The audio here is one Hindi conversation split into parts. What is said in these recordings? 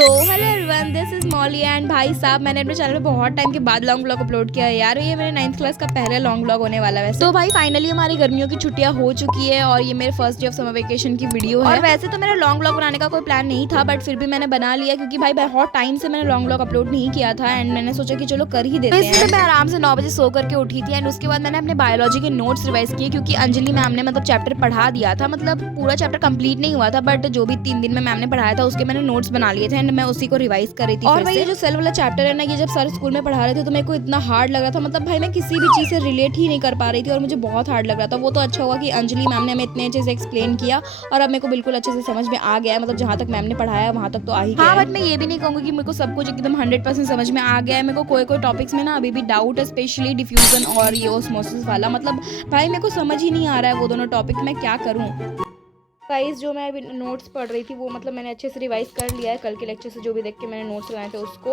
So hello everyone, this is Molly and भाई साहब मैंने अपने चैनल पे बहुत टाइम के बाद लॉन्ग व्लॉग अपलोड किया है यार। ये मेरे 9th क्लास का पहला लॉन्ग व्लॉग होने वाला है वैसे। तो भाई फाइनली हमारी गर्मियों की छुट्टियां हो चुकी है और ये मेरे first day of summer vacation की वीडियो है। और वैसे तो मेरा लॉन्ग व्लॉग बनाने का कोई प्लान नहीं था, बट फिर भी मैंने बना लिया क्योंकि भाई बहुत टाइम से मैंने लॉन्ग व्लॉग अपलोड नहीं किया था एंड मैंने सोचा कि चलो कर ही देते हैं। इसलिए मैं आराम से 9 बजे सो करके उठी थी एंड उसके बाद मैंने अपने बायोलॉजी के नोट्स रिवाइज किए क्योंकि अंजलि मैम ने मतलब चैप्टर पढ़ा दिया था, मतलब पूरा चैप्टर कंप्लीट नहीं हुआ था बट जो भी 3 दिन में मैम ने पढ़ाया था उसके मैंने नोट्स बना लिए थे एंड मैं उसी को रिवाइज कर रही थी। और भाई ये जो सेल वाला चैप्टर है ना, ये जब सर स्कूल में पढ़ा रहे थे तो मेरे को इतना हार्ड लग रहा था, मतलब भाई मैं किसी भी चीज से रिलेट ही नहीं कर पा रही थी और मुझे बहुत हार्ड लग रहा था। वो तो अच्छा हुआ कि अंजलि मैम ने हमें इतने अच्छे से एक्सप्लेन किया और अब मेरे को बिल्कुल अच्छे से समझ में आ गया है, मतलब जहाँ तक मैम ने पढ़ाया वहाँ तक तो आ ही गया। हाँ, बट मैं ये भी नहीं कहूँगी कि मेरे को सब कुछ एकदम 100% समझ में आ गया है। मेरे को कोई टॉपिक्स में ना अभी भी डाउट है, स्पेशली डिफ्यूजन और ये ऑस्मोसिस वाला, मतलब भाई मेरे को समझ ही नहीं आ रहा है वो दोनों टॉपिक, मैं क्या करूँ। गाइस जो मैं अभी नोट्स पढ़ रही थी वो मतलब मैंने अच्छे से रिवाइज कर लिया है कल के लेक्चर से, जो भी देख के मैंने नोट्स लगाए थे उसको।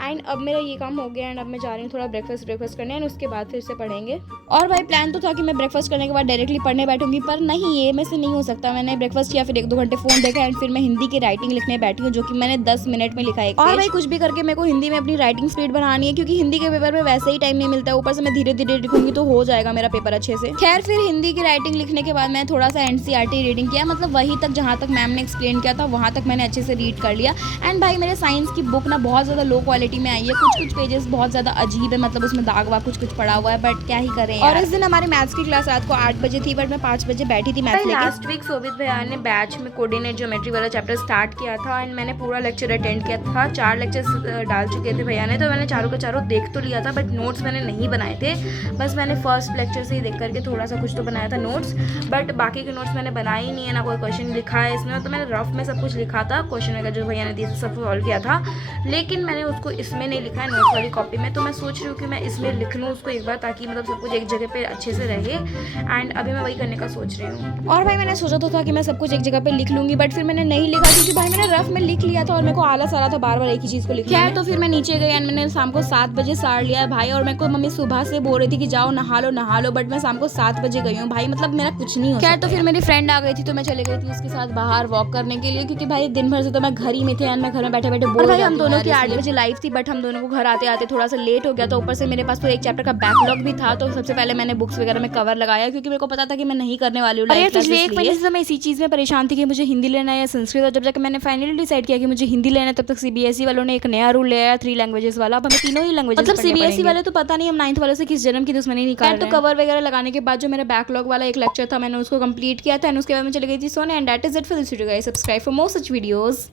एंड अब मेरा ये काम हो गया एंड अब मैं जा रही हूँ थोड़ा ब्रेकफास्ट करने एंड उसके बाद फिर से पढ़ेंगे। और भाई प्लान तो था कि मैं ब्रेकफास्ट करने के बाद डायरेक्टली पढ़ने बैठूंगी, पर नहीं, ये में से नहीं हो सकता। मैंने ब्रेकफास्ट किया, फिर 1-2 घंटे फोन देखा एंड फिर मैं हिंदी की राइटिंग लिखने बैठी हूँ, जो कि मैंने 10 मिनट में लिखा है। और भाई कुछ भी करके मेरे को हिंदी में अपनी राइटिंग स्पीड बढ़ानी है क्योंकि हिंदी के पेपर में वैसे ही टाइम नहीं मिलता है, ऊपर से मैं धीरे धीरे लिखूंगी तो हो जाएगा मेरा पेपर अच्छे से। खैर फिर हिंदी की राइटिंग लिखने के बाद मैं थोड़ा सा NCERT रीडिंग किया, मतलब वही तक जहाँ तक मैम ने एक्सप्लेन किया था वहाँ तक मैंने अच्छे से रीड कर लिया। एंड भाई मेरे साइंस की बुक ना बहुत ज़्यादा लो क्वालिटी में आई है, कुछ पेजेस बहुत ज़्यादा अजीब है, मतलब उसमें दाग वाग कुछ पड़ा हुआ है, बट क्या ही करें। और इस दिन हमारे मैथ्स की क्लास रात को 8 बजे थी बट मैं 5 बजे बैठी थी मैथ्स लेके। लास्ट वीक सोभित भैया ने बैच में कोऑर्डिनेट ज्योमेट्री वाला चैप्टर स्टार्ट किया था एंड मैंने पूरा लेक्चर अटेंड किया था। 4 लेक्चर्स डाल चुके थे भैया ने, तो मैंने चारों के चारों देख तो लिया था बट नोट्स मैंने नहीं बनाए थे। बस मैंने फर्स्ट लेक्चर से ही देख करके थोड़ा सा कुछ तो बनाया था नोट्स, बट बाकी के नोट्स मैंने बनाए ही नहीं है, ना कोई क्वेश्चन लिखा है इसमें। तो मैंने रफ में सब कुछ लिखा था, क्वेश्चन वगैरह जो भैया ने दिए सब सॉल्व किया था, लेकिन मैंने उसको इसमें नहीं लिखा है नोट्स वाली कॉपी में। तो मैं सोच रही हूँ कि मैं इसमें लिख लूँ उसको एक बार, ताकि मतलब सब कुछ एक जगह पे अच्छे से रहे एंड अभी मैं वही करने का सोच रही हूँ। और भाई मैंने सोचा तो था कि मैं सब कुछ एक जगह पे लिख लूंगी, बट फिर मैंने नहीं लिखा क्योंकि भाई मैंने रफ में लिख लिया था और मेरे को आलस आ रहा था बार बार एक ही चीज को लिखना है। तो फिर मैं नीचे गई एंड मैंने शाम को 7 बजे साड़ लिया है भाई। और मेरे को मम्मी सुबह से बोल रही थी कि जाओ नहा लो, बट मैं शाम को 7 बजे गई हूँ भाई, मतलब मेरा कुछ नहीं हो। खैर तो फिर मेरी फ्रेंड आ गई थी तो मैं चले गई थी उसके साथ बाहर वॉक करने के लिए, क्योंकि भाई दिन भर से तो मैं घर ही में थे एंड मैं घर में बैठे बैठे बोर हो गई। हम दोनों की 8 बजे लाइव थी बट हम दोनों को घर आते आते थोड़ा सा लेट हो गया, तो ऊपर से मेरे पास फिर एक चैप्टर का बैकलॉग भी था। तो सबसे पहले मैंने बुक्स वगैरह में कवर लगाया क्योंकि मेरे को पता था कि मैं नहीं करने वाली हूँ। पिछले 1 महीने से मैं इसी चीज में परेशान थी कि मुझे हिंदी लेना है या संस्कृत, और जब जाकर मैंने फाइनली डिसाइड किया कि मुझे हिंदी लेना है तब तक CBSE वालों ने एक नया रूल ले आया 3 लैंग्वेजेस वाला। अब हमें तीनों ही लैंग्वेजेस, मतलब CBSE वाले तो पता नहीं हम 9th वालों से किस जन्म की दुश्मनी निकाल। तो कवर वगैरह लगाने के बाद जो मेरा बैकलॉग वाला एक लेक्चर था मैंने उसको कंप्लीट किया था एंड उसके बाद मैं चली गई थी सोने। And that is it for this video guys. Subscribe for more such videos.